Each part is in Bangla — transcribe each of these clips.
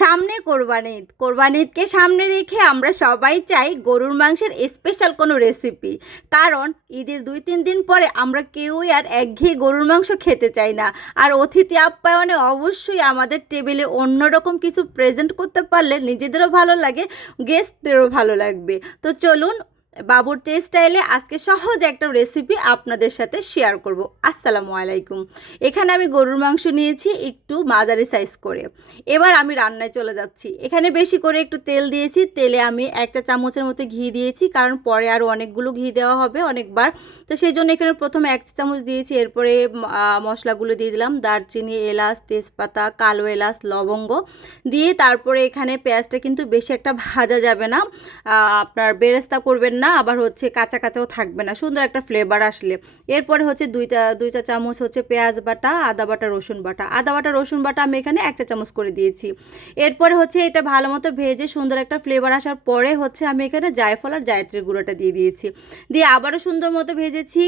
সামনে কোরবানি ঈদ। কোরবানি ঈদকে সামনে রেখে আমরা সবাই চাই গরুর মাংসের স্পেশাল কোনো রেসিপি কারণ ঈদের দুই তিন দিন পরে আমরা কেউই আর একঘেয়ে গরুর মাংস খেতে চাই না। আর অতিথি আপ্যায়নে অবশ্যই আমাদের টেবিলে অন্যরকম কিছু প্রেজেন্ট করতে পারলে নিজেদেরও ভালো লাগে গেস্টদেরও ভালো লাগবে। তো চলুন বাবুর টে স্টাইলে আজকে সহজ একটা রেসিপি আপনাদের সাথে শেয়ার করব। আসসালামু আলাইকুম। এখানে আমি গরুর মাংস নিয়েছি একটু মাঝারি সাইজ করে। এবার আমি রান্নায় চলে যাচ্ছি। এখানে বেশি করে একটু তেল দিয়েছি। তেলে আমি একটা চামচের মতো ঘি দিয়েছি, কারণ পরে আরও অনেকগুলো ঘি দেওয়া হবে অনেকবার। তো সেই জন্য এখানে প্রথমে এক চামচ দিয়েছি। এরপরে মশলাগুলো দিয়ে দিলাম। দারচিনি, এলাচ, তেজপাতা, কালো এলাচ, লবঙ্গ। দিয়ে তারপরে এখানে পেঁয়াজটা কিন্তু বেশি একটা ভাজা যাবে না। আপনার বেরেস্তা করবেন না, আবার হচ্ছে কাঁচা কাঁচাও থাকবে না। সুন্দর একটা ফ্লেভার আসলে। এরপরে হচ্ছে দুইটা দুই চা চামচ হচ্ছে পেঁয়াজ বাটা, আদা বাটা, রসুন বাটা। আদা বাটা, রসুন বাটা আমি এখানে এক চা চামচ করে দিয়েছি। এরপরে হচ্ছে এটা ভালো মতো ভেজে সুন্দর একটা ফ্লেভার আসার পরে হচ্ছে আমি এখানে জায়ফল আর জায়ত্রীর গুঁড়োটা দিয়ে দিয়েছি। দিয়ে আবারও সুন্দর মতো ভেজেছি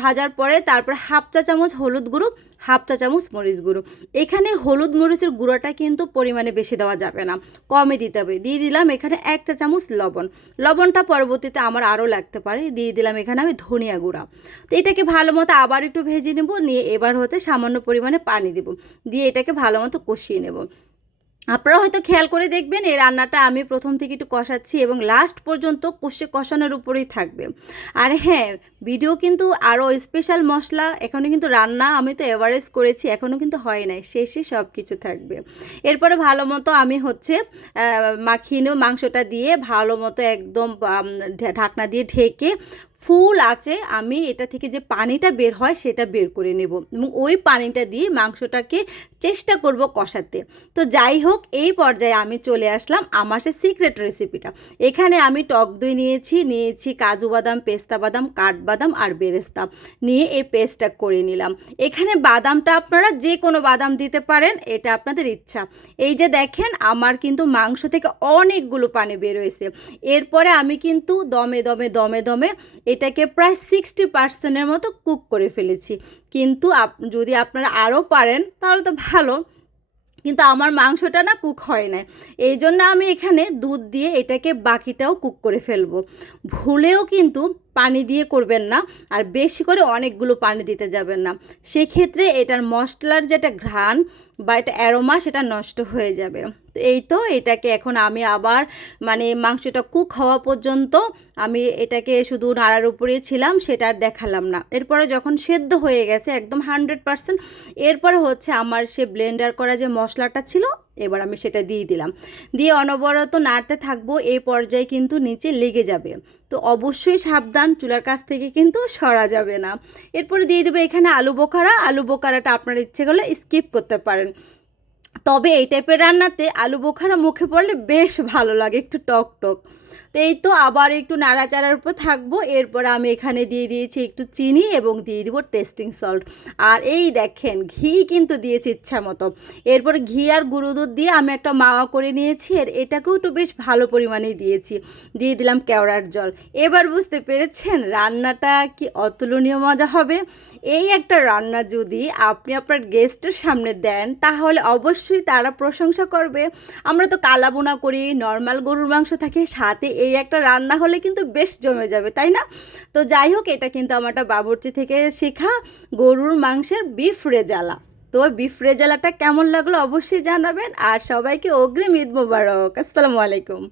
ভাজার পরে তারপর হাফ চা চামচ হলুদ গুঁড়ো হাফ চা চামচ মরিচ গুঁড়ো। এখানে হলুদ মরিচের গুঁড়োটা কিন্তু পরিমাণে বেশি দেওয়া যাবে না। কমে দিতে হবে। দিয়ে দিলাম এখানে এক চা চামচ লবণ। লবণটা পরবর্তীতে আমার আরও লাগতে পারে। দিয়ে দিলাম এখানে আমি ধনিয়া গুঁড়া। তো এটাকে ভালো মতো আবার একটু ভেজে নেব। নিয়ে এবার হতে সামান্য পরিমাণে পানি দেব। দিয়ে এটাকে ভালো মতো কষিয়ে নেব। আপনারা হয়তো খেয়াল করে দেখবেন, এই রান্নাটা আমি প্রথম থেকে একটু কষাচ্ছি এবং লাস্ট পর্যন্ত কষে কষানোর উপরেই থাকবে। আর হ্যাঁ ভিডিও কিন্তু আরও স্পেশাল মশলা এখনও কিন্তু রান্না আমি তো এভারেজ করেছি এখনও কিন্তু হয় নাই, শেষে সব কিছু থাকবে। এরপরে ভালো মতো আমি হচ্ছে মাখিয়ে মাংসটা দিয়ে, ভালো মতো একদম ঢাকনা দিয়ে ঢেকে ফুল আছে, আমি এটা থেকে যে পানিটা বের হয় সেটা বের করে নেব এবং ওই পানিটা দিয়ে মাংসটাকে চেষ্টা করব কষাতে। তো যাই হোক, এই পর্যায়ে আমি চলে আসলাম আমার সে সিক্রেট রেসিপিটা এখানে আমি টক দই নিয়েছি নিয়েছি কাজু বাদাম, পেস্তা বাদাম কাঠবাদাম আর বেরেস্তা। নিয়ে এই পেস্টটা করে নিলাম। এখানে বাদামটা আপনারা যে কোনো বাদাম দিতে পারেন, এটা আপনাদের ইচ্ছা। এই যে দেখেন, আমার কিন্তু মাংস থেকে অনেকগুলো পানি বের হয়েছে। এরপরে আমি কিন্তু দমে দমে দমে দমে এটাকে প্রায় সিক্সটি পার্সেন্টের মতো কুক করে ফেলেছি। কিন্তু আপ- যদি আপনারা আরও পারেন, তাহলে তো ভালো। কিন্তু আমার মাংসটা না কুক হয় না এই জন্য আমি এখানে দুধ দিয়ে এটাকে বাকিটাও কুক করে ফেলব। ভুলেও কিন্তু পানি দিয়ে করবেন না, আর বেশি করে অনেকগুলো পানি দিতে যাবেন না। সেক্ষেত্রে এটার মশলার যেটা ঘ্রাণ বা এটা অ্যারোমা, সেটা নষ্ট হয়ে যাবে। তো এই তো এটাকে এখন আমি আবার মানে মাংসটা কুক হওয়া পর্যন্ত আমি এটাকে শুধু নাড়ার উপরে ছিলাম, সেটা আর দেখালাম না। এরপরে যখন সেদ্ধ হয়ে গেছে, একদম হান্ড্রেড পারসেন্ট এরপরে হচ্ছে আমার সে ব্লেন্ডার করা যে মশলাটা ছিল এবার আমি সেটা দিয়ে দিলাম। দিয়ে অনবরত নাড়তে থাকব, এই পর্যায়ে কিন্তু নিচে লেগে যাবে। তো অবশ্যই সাবধান, চুলার কাছ থেকে কিন্তু সরা যাবে না। এরপরে দিয়ে দেবো এখানে আলু বোকারা আলু বোকারাটা আপনার ইচ্ছে করলে স্কিপ করতে পারেন। তবে এই টাইপের রান্নাতে আলু বোখারা মুখে পড়লে বেশ ভালো লাগে, একটু টক টক। তো এই তো আবার একটু নাড়াচাড়ার উপর থাকব, এরপর আমি এখানে দিয়ে দিয়েছি একটু চিনি এবং দিয়ে দিব টেস্টিং সল্ট। আর এই দেখেন, ঘি কিন্তু দিয়েছি ইচ্ছা মতো এরপর ঘি আর গুঁড়ো দুধ দিয়ে আমি একটা মাওয়া করে নিয়েছি, আর এটাকেও একটু বেশ ভালো পরিমাণে দিয়েছি। দিয়ে দিলাম কেওড়ার জল। এবার বুঝতে পেরেছেন রান্নাটা কি অতুলনীয় মজা হবে? এই একটা রান্না যদি আপনি আপনার গেস্টের সামনে দেন, তাহলে অবশ্যই তারা প্রশংসা করবে। আমরা তো কালাবোনা করি নর্মাল গরুর মাংস থাকে, সাথে এই একটা রান্না হলে কিন্তু বেশ জমে যাবে, তাই না? তো যাই হোক, এটা কিন্তু আমারটা বাবুর্চি থেকে শেখা গরুর মাংসের বিফ রেজালা। তো বিফ রেজালাটা কেমন লাগল অবশ্যই জানাবেন, আর সবাইকে অগ্রিম ঈদ মোবারক। আসসালামু আলাইকুম।